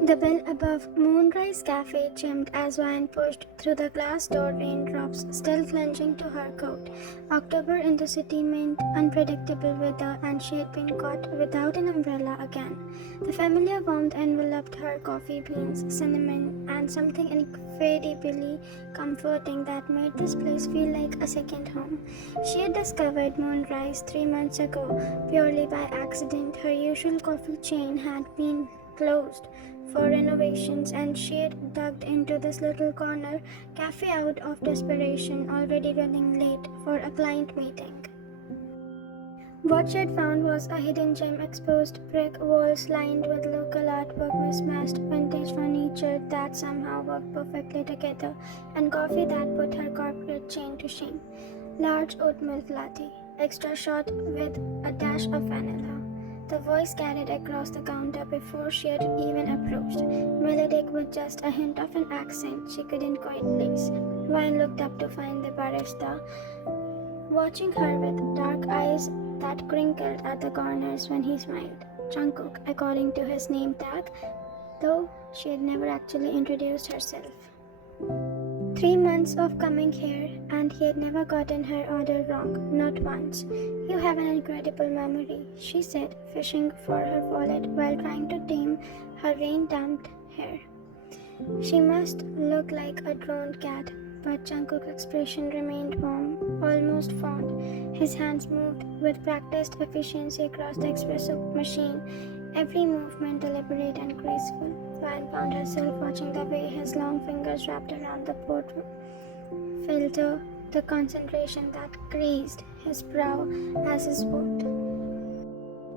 The bell above Moonrise Cafe chimed as Ryan pushed through the glass door, raindrops still clenching to her coat. October in the city meant unpredictable weather, and she had been caught without an umbrella again. The familiar warmth enveloped her coffee beans, cinnamon, and something incredibly comforting that made this place feel like a second home. She had discovered Moonrise 3 months ago purely by accident. Her usual coffee chain had been closed for renovations, and she had ducked into this little corner cafe out of desperation, already running late for a client meeting. What she had found was a hidden gem, exposed brick walls lined with local artwork, mismatched vintage furniture that somehow worked perfectly together, and coffee that put her corporate chain to shame. Large oat milk latte, extra shot with a dash of vanilla. The voice carried across the counter before she had even approached, melodic with just a hint of an accent she couldn't quite place. Wine looked up to find the barista watching her with dark eyes that crinkled at the corners when he smiled. Jungkook, according to his name tag, though she had never actually introduced herself. 3 months of coming here, and he had never gotten her order wrong, not once. You have an incredible memory, she said, fishing for her wallet while trying to tame her rain-damped hair. She must look like a drowned cat, but Jungkook's expression remained warm, almost fond. His hands moved with practiced efficiency across the espresso machine, every movement deliberate and graceful. Van found herself watching the way his long fingers wrapped around the pot filter, the concentration that creased his brow as he spoke.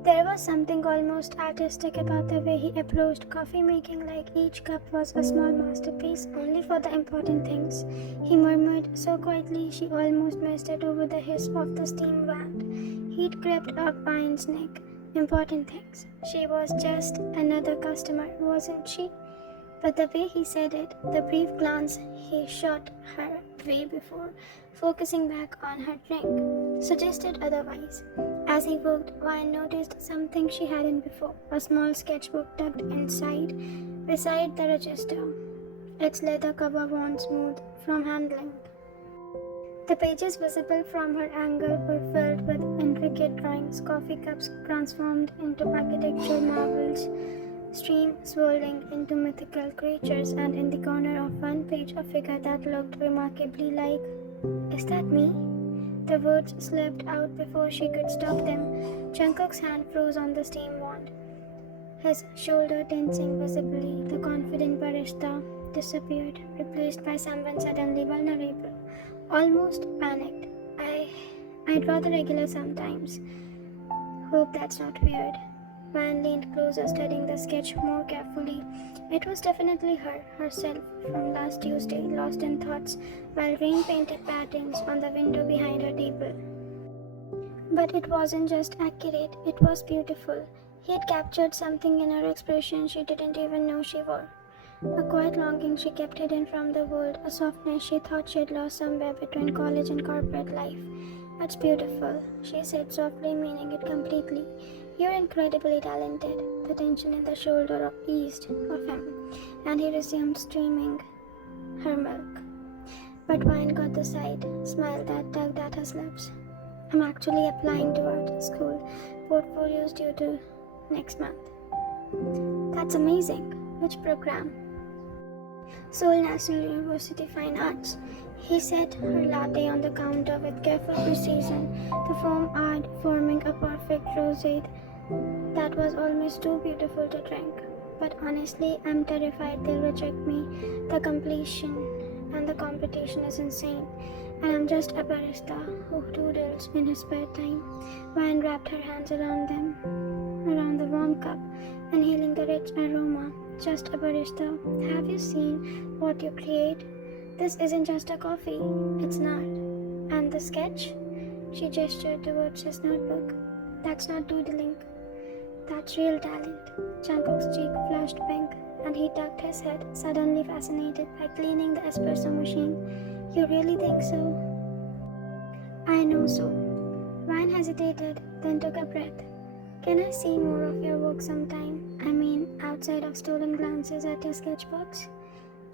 There was something almost artistic about the way he approached coffee making, like each cup was a small masterpiece, only for the important things. He murmured so quietly she almost missed it over the hiss of the steam vent. He'd crept up Vine's neck. Important things. She was just another customer, wasn't she? But the way he said it, the brief glance he shot her way before focusing back on her drink, suggested otherwise. As he walked, Vine noticed something she hadn't before, a small sketchbook tucked inside, beside the register, its leather cover worn smooth from handling. The pages visible from her angle were filled with intricate drawings, coffee cups transformed into architectural marvels, stream swirling into mythical creatures, and in the corner of one page a figure that looked remarkably like, "Is that me?" The words slipped out before she could stop them. Jungkook's hand froze on the steam wand, his shoulder tensing visibly. The confident barista disappeared, replaced by someone suddenly vulnerable, almost panicked. I draw the regular sometimes. Hope that's not weird. Van leaned closer, studying the sketch more carefully. It was definitely her, herself, from last Tuesday, lost in thoughts, while rain painted patterns on the window behind her table. But it wasn't just accurate, it was beautiful. He had captured something in her expression she didn't even know she wore. A quiet longing she kept hidden from the world, a softness she thought she had lost somewhere between college and corporate life. "That's beautiful," she said softly, meaning it completely. "You're incredibly talented." The tension in the shoulder eased of him, and he resumed streaming her milk. But Wine got the side smile that tugged at his lips. "I'm actually applying to art school. Portfolio's due to next month." "That's amazing. Which program?" "Seoul National University Fine Arts." He set her latte on the counter with careful precision, the foam art forming a perfect rosette that was almost too beautiful to drink. "But honestly, I'm terrified they'll reject me. The completion and the competition is insane. And I'm just a barista who doodles in his spare time." Ryan wrapped her hands around the warm cup, inhaling the rich aroma. "Just a barista. Have you seen what you create? This isn't just a coffee. It's not. And the sketch?" She gestured towards his notebook. "That's not doodling. That's real talent." Jungkook's cheek flushed pink, and he tucked his head, suddenly fascinated by cleaning the espresso machine. "You really think so?" "I know so." Ryan hesitated, then took a breath. "Can I see more of your work sometime? I mean, outside of stolen glances at his sketchbooks.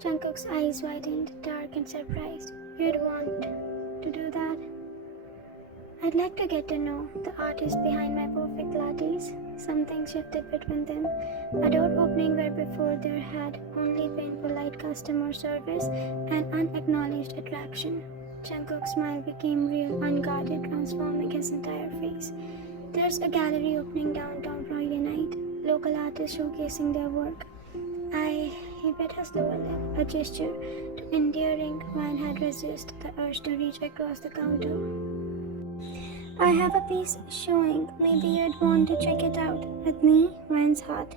Jungkook's eyes widened, dark and surprised. You'd want to do that? I'd like to get to know the artist behind my perfect lattes. Something shifted between them. A door opening where before there had only been polite customer service and unacknowledged attraction. Jungkook's smile became real, unguarded, transforming his entire face. There's a gallery opening downtown Friday night, local artists showcasing their work. He bit his lower lip, a gesture too endearing. Van had resisted the urge to reach across the counter. I have a piece showing. Maybe you'd want to check it out. With me, Van's heart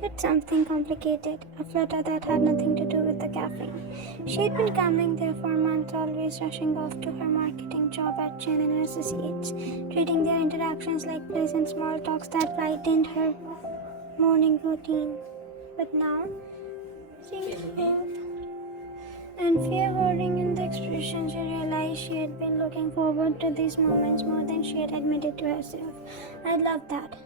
did something complicated, a flutter that had nothing to do with the caffeine. She'd been coming there for months, always rushing off to her marketing job at Chen and Associates, treating their interactions like pleasant small talks that brightened her morning routine. But now, she's off. And fear warring in the expression, she realized she had been looking forward to these moments more than she had admitted to herself. I loved that.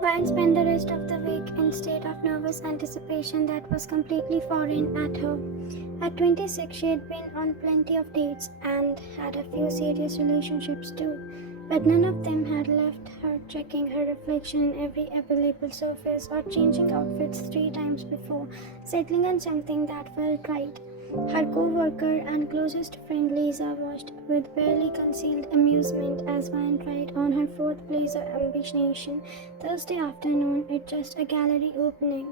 Vine spent the rest of the week in a state of nervous anticipation that was completely foreign at her. At 26, she had been on plenty of dates and had a few serious relationships too, but none of them had left her checking her reflection in every available surface or changing outfits 3 times before settling on something that felt right. Her co-worker and closest friend Lisa watched with barely concealed amusement as Vine tried on her 4th blazer combination Thursday afternoon at just a gallery opening.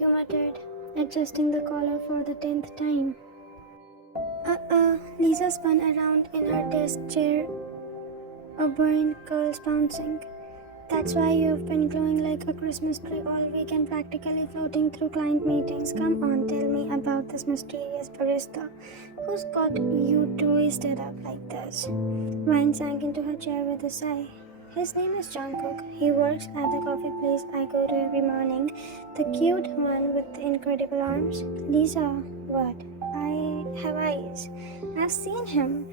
You muttered, adjusting the collar for the 10th time. Lisa spun around in her desk chair, auburn curls bouncing. That's why you've been glowing like a Christmas tree all week and practically floating through client meetings. Come on, tell me about this mysterious barista. Who's got you twisted up like this? Vine sank into her chair with a sigh. His name is Jungkook. He works at the coffee place I go to every morning. The cute one with the incredible arms. Lisa, what? I have eyes. I've seen him.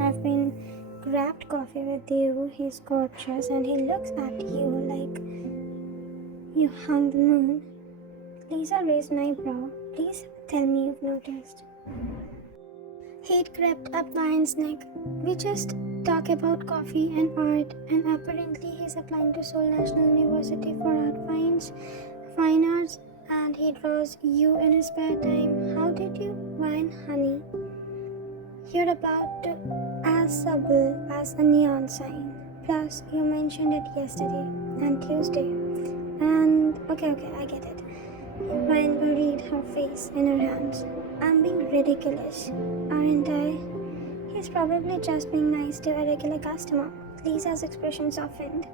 I've been grabbed coffee with you. He's gorgeous and he looks at you like you hung the moon. Lisa raised an eyebrow. Please tell me you've noticed. He'd crept up Vine's neck. We just talk about coffee and art, and apparently he's applying to Seoul National University for fine arts, and he draws you in his spare time. How did you? Vine, honey. You're about to as subtle as a neon sign. Plus, you mentioned it yesterday and Tuesday. And okay, I get it. Vine buried her face in her hands. I'm being ridiculous, aren't I? He's probably just being nice to a regular customer. Lisa's expression softened.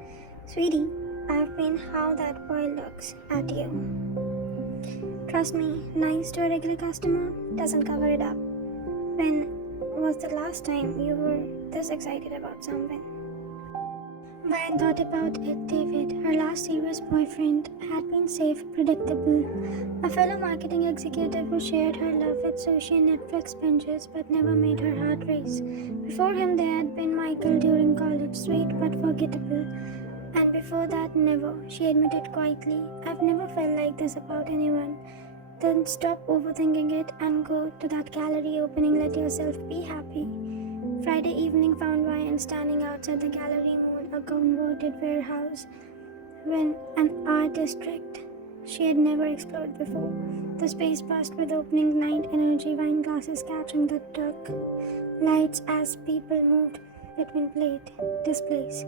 Sweetie, I've been how that boy looks at you. Trust me, nice to a regular customer doesn't cover it up. When was the last time you were this excited about someone? Vine thought about it, David. Her last serious boyfriend had been safe, predictable. A fellow marketing executive who shared her love with sushi and Netflix binges but never made her heart race. Before him there had been Michael during college, sweet but forgettable. And before that, never, she admitted quietly. I've never felt like this about anyone. Then stop overthinking it and go to that gallery opening. Let yourself be happy. Friday evening found Ryan standing outside the gallery moon, a converted warehouse, when an art district she had never explored before. The space buzzed with opening night energy, wine glasses catching the dark lights as people moved between displays.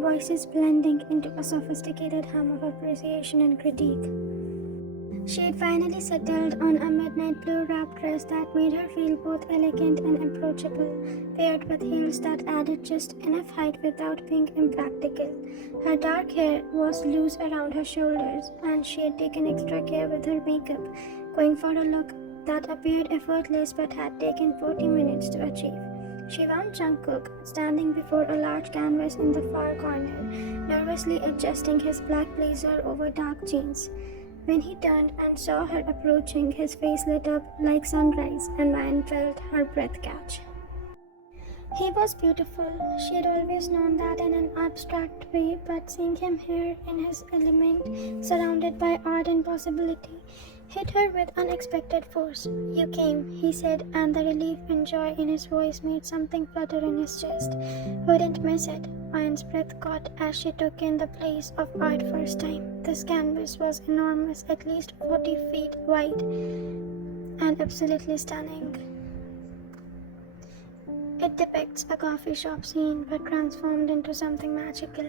Voices blending into a sophisticated hum of appreciation and critique. She had finally settled on a midnight blue wrap dress that made her feel both elegant and approachable, paired with heels that added just enough height without being impractical. Her dark hair was loose around her shoulders, and she had taken extra care with her makeup, going for a look that appeared effortless but had taken 40 minutes to achieve. She found Jungkook standing before a large canvas in the far corner, nervously adjusting his black blazer over dark jeans. When he turned and saw her approaching, his face lit up like sunrise, and Ryan felt her breath catch. He was beautiful. She had always known that in an abstract way, but seeing him here in his element, surrounded by art and possibility, hit her with unexpected force. "You came," he said, and the relief and joy in his voice made something flutter in his chest. "Wouldn't miss it." Anne's breath caught as she took in the place of art first time. This canvas was enormous, at least 40 feet wide, and absolutely stunning. It depicts a coffee shop scene but transformed into something magical.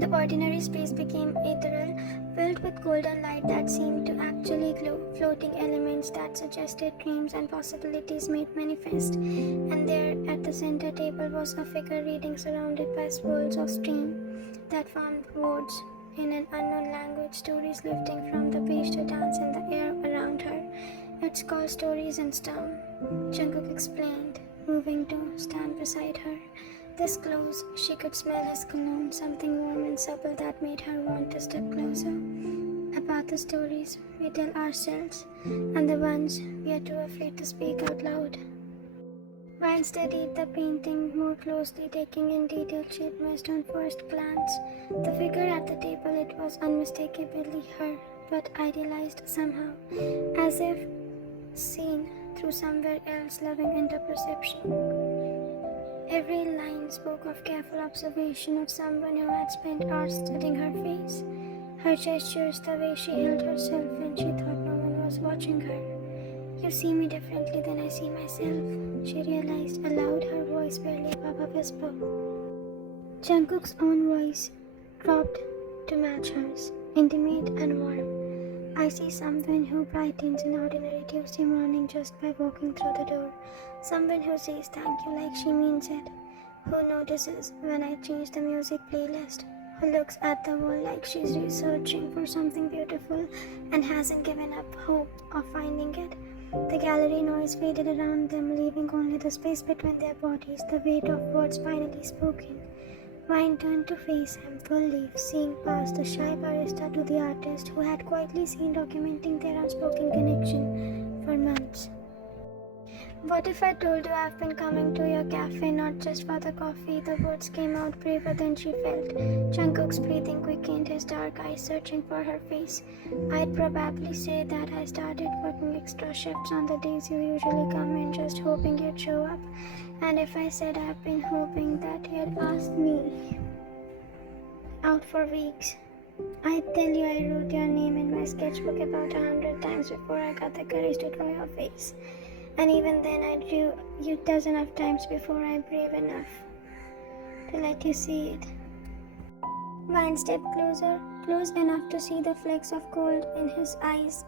The ordinary space became ethereal, filled with golden light that seemed to actually glow, floating elements that suggested dreams and possibilities made manifest. And there, at the center table, was a figure reading, surrounded by swirls of steam that formed words in an unknown language, stories lifting from the page to dance in the air around her. "It's called Stories in Stone," Jungkook explained, moving to stand beside her. This close, she could smell his cologne, something warm and supple that made her want to step closer. "About the stories we tell ourselves, and the ones we are too afraid to speak out loud." Vine studied the painting more closely, taking in detailed she had missed on first glance. The figure at the table, it was unmistakably her, but idealized somehow, as if seen through somewhere else, loving interperception. Every line spoke of careful observation of someone who had spent hours studying her face, her gestures, the way she held herself when she thought no one was watching her. "You see me differently than I see myself," she realized aloud, her voice barely above a whisper. Jungkook's own voice dropped to match hers, intimate and warm. "I see someone who brightens an ordinary Tuesday morning just by walking through the door. Someone who says thank you like she means it. Who notices when I change the music playlist. Who looks at the wall like she's researching for something beautiful and hasn't given up hope of finding it." The gallery noise faded around them, leaving only the space between their bodies, the weight of words finally spoken. Vine turned to face him fully, seeing past the shy barista to the artist who had quietly seen documenting their unspoken connection for months. "What if I told you I've been coming to your cafe not just for the coffee?" The words came out braver than she felt. Jungkook's breathing quickened, his dark eyes searching for her face. "I'd probably say that I started working extra shifts on the days you usually come in, just hoping you'd show up. And if I said I've been hoping that you'd ask me out for weeks, I'd tell you I wrote your name in my sketchbook about 100 times before I got the courage to draw your face. And even then I drew you dozen of times before I brave enough to let you see it." Vine stepped closer, close enough to see the flecks of gold in his eyes,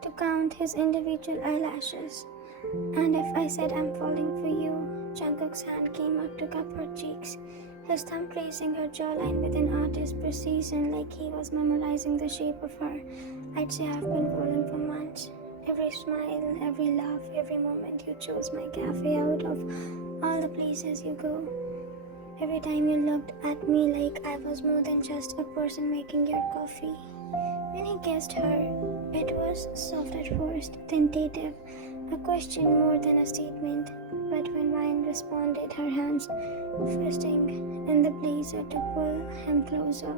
to count his individual eyelashes. "And if I said I'm falling for you," Jungkook's hand came up to cup her cheeks, his thumb tracing her jawline with an artist's precision like he was memorizing the shape of her. "I'd say I've been falling for months. Every smile, every laugh, every moment you chose my cafe out of all the places you go. Every time you looked at me like I was more than just a person making your coffee." When he kissed her, it was soft at first, tentative, a question more than a statement. But when Vine responded, her hands twisting in the blazer to pull him closer,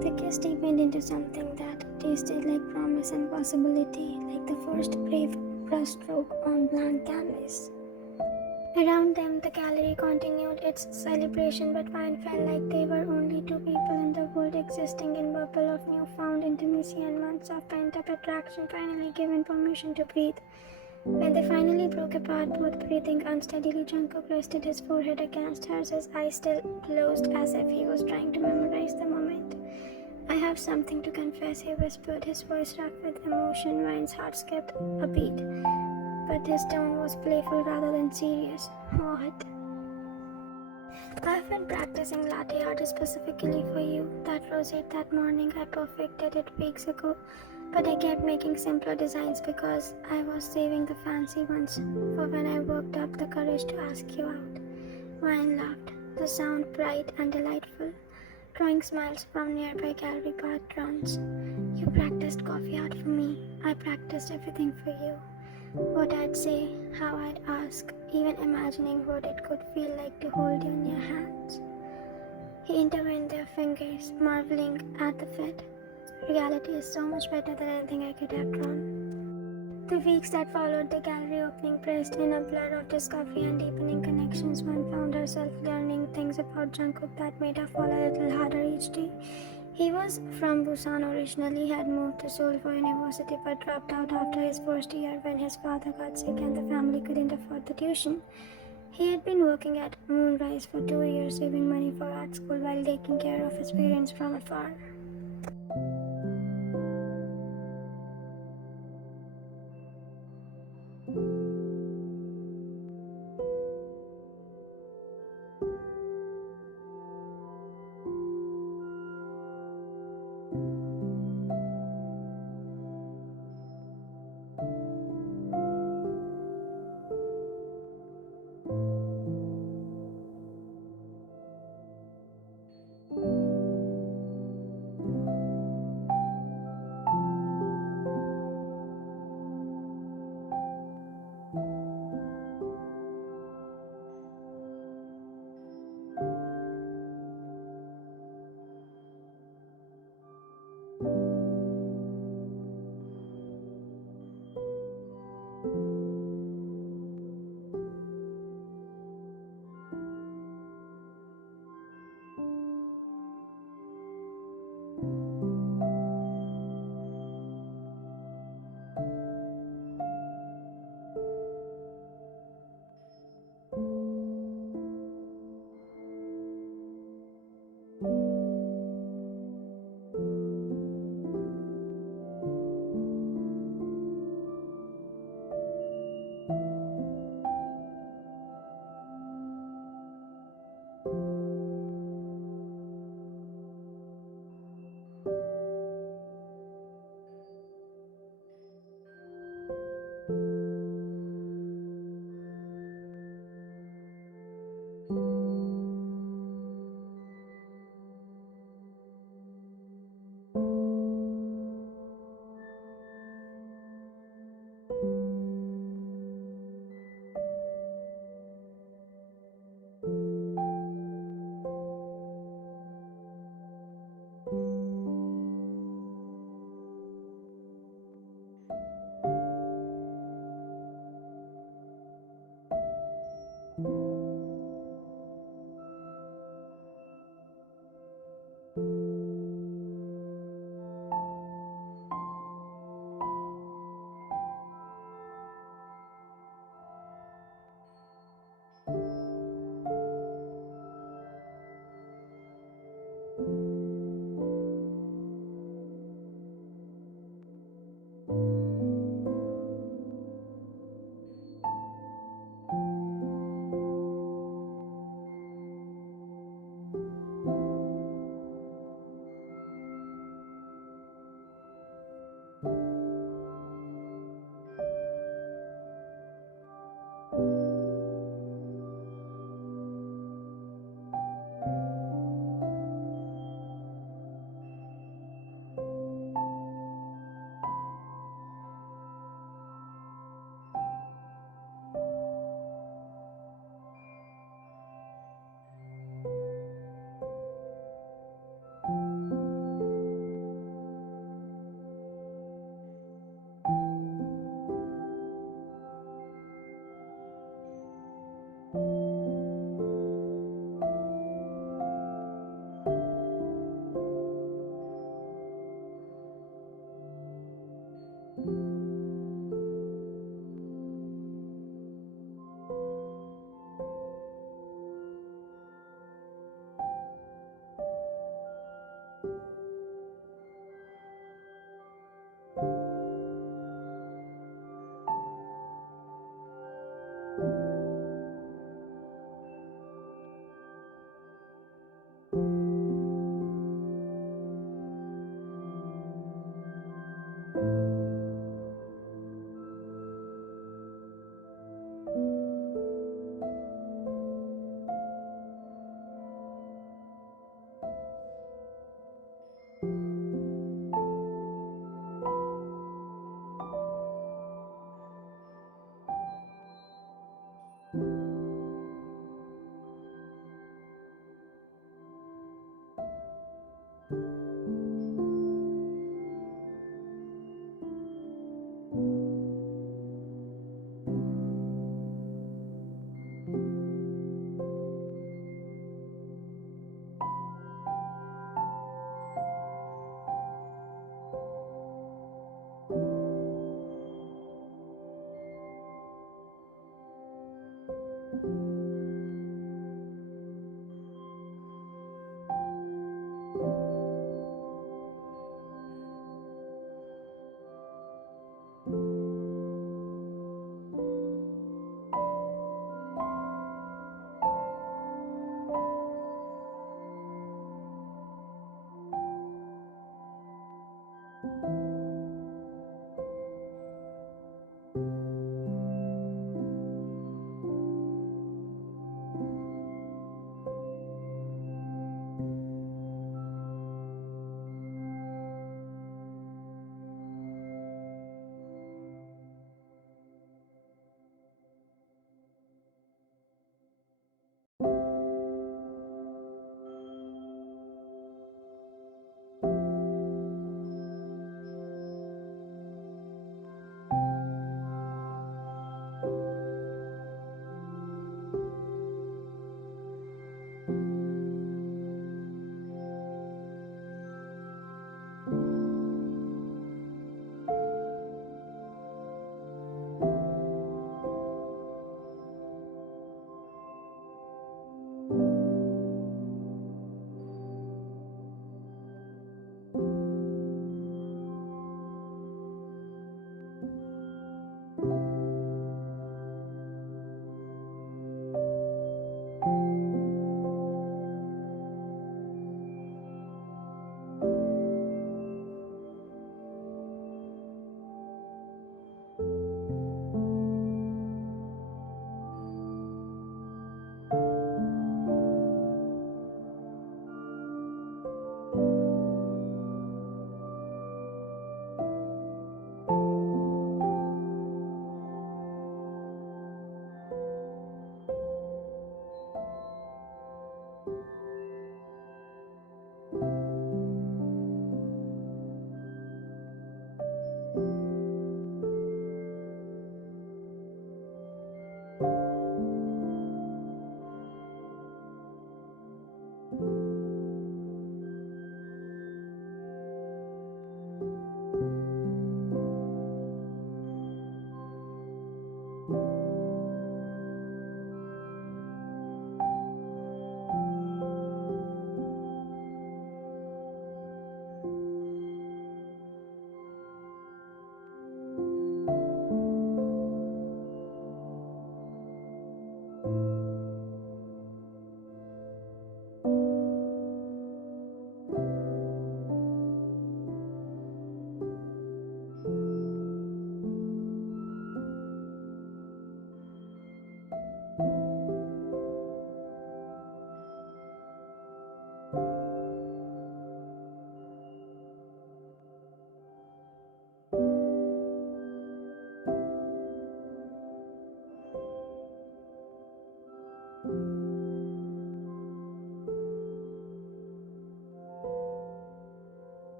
the kiss deepened into something that tasted like promise and possibility, like the first brave brushstroke on blank canvas. Around them, the gallery continued its celebration, but Vine felt like they were only two people in the world existing in a bubble of newfound intimacy, and months of pent-up attraction finally given permission to breathe. When they finally broke apart, both breathing unsteadily, Jungkook rested his forehead against hers, his eyes still closed as if he was trying to memorize the moment. "I have something to confess," he whispered, his voice rough with emotion. Vine's heart skipped a beat, but his tone was playful rather than serious. "What?" "I've been practicing latte art specifically for you. That rosette that morning, I perfected it weeks ago, but I kept making simpler designs because I was saving the fancy ones for when I worked up the courage to ask you out." Vine laughed, the sound bright and delightful, drawing smiles from nearby gallery backgrounds. "You practiced coffee art for me. I practiced everything for you." What I'd say, how I'd ask, even imagining what it could feel like to hold you in your hands. He intertwined their fingers, marveling at the fit. Reality is so much better than anything I could have drawn. The weeks that followed the gallery opening pressed in a blur of discovery and deepening connections. One found herself learning things about Jungkook that made her fall a little harder each day. He was from Busan originally, had moved to Seoul for university but dropped out after his first year when his father got sick and the family couldn't afford the tuition. He had been working at Moonrise for 2 years, saving money for art school while taking care of his parents from afar.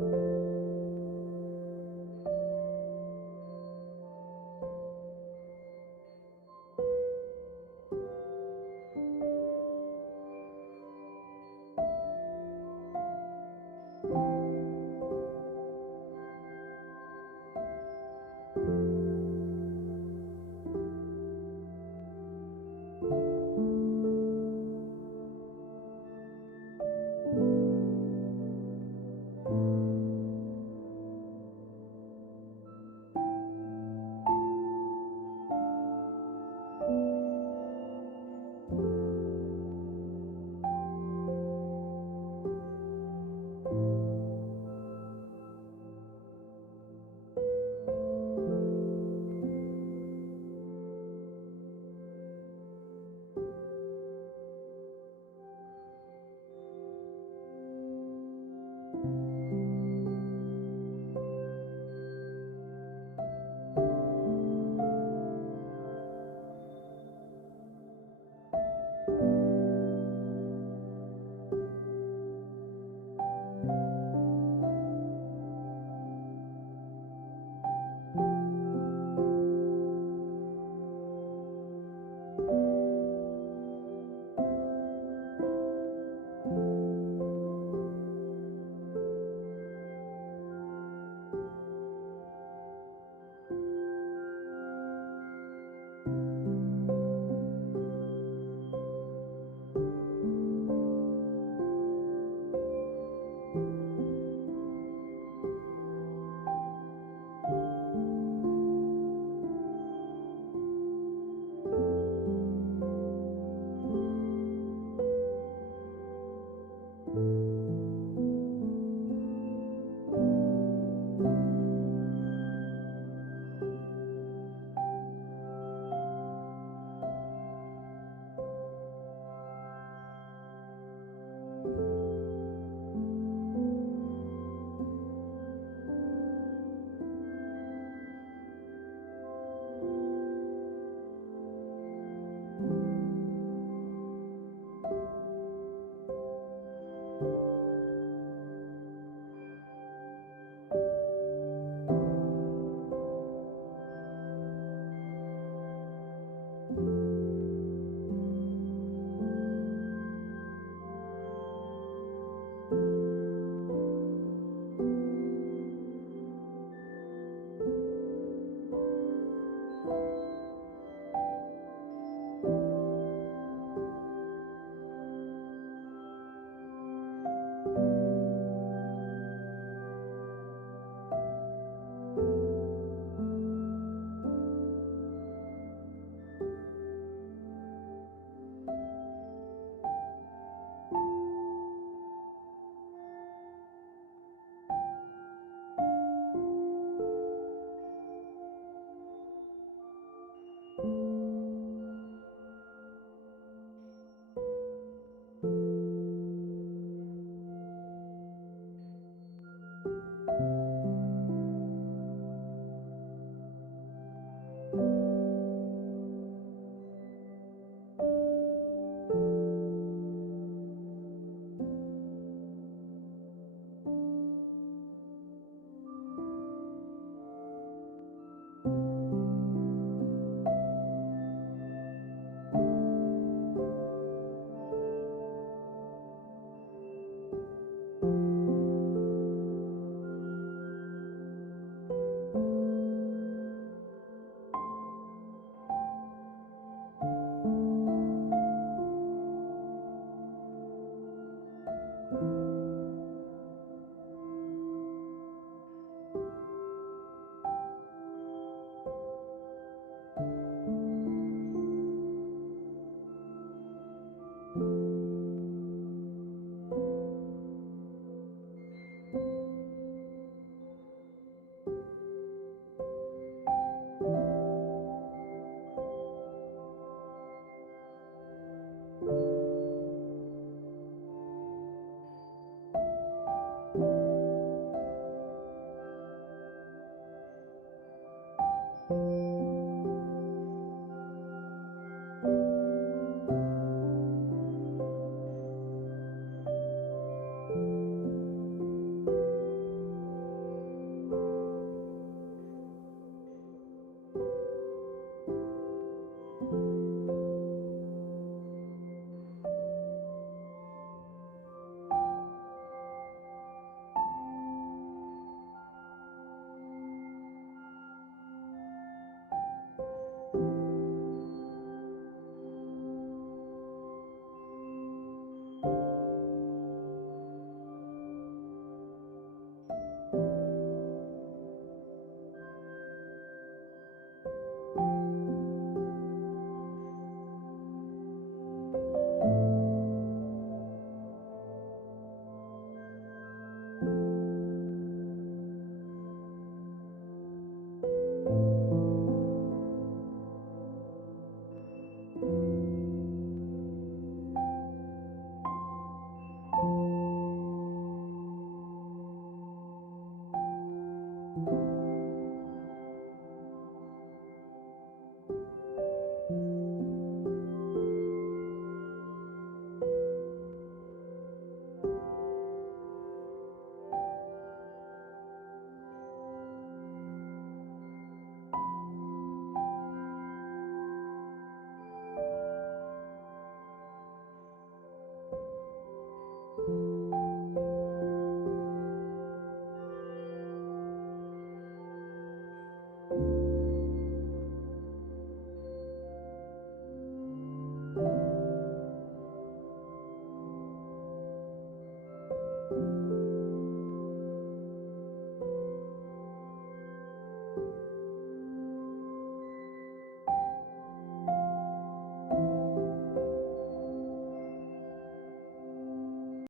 you.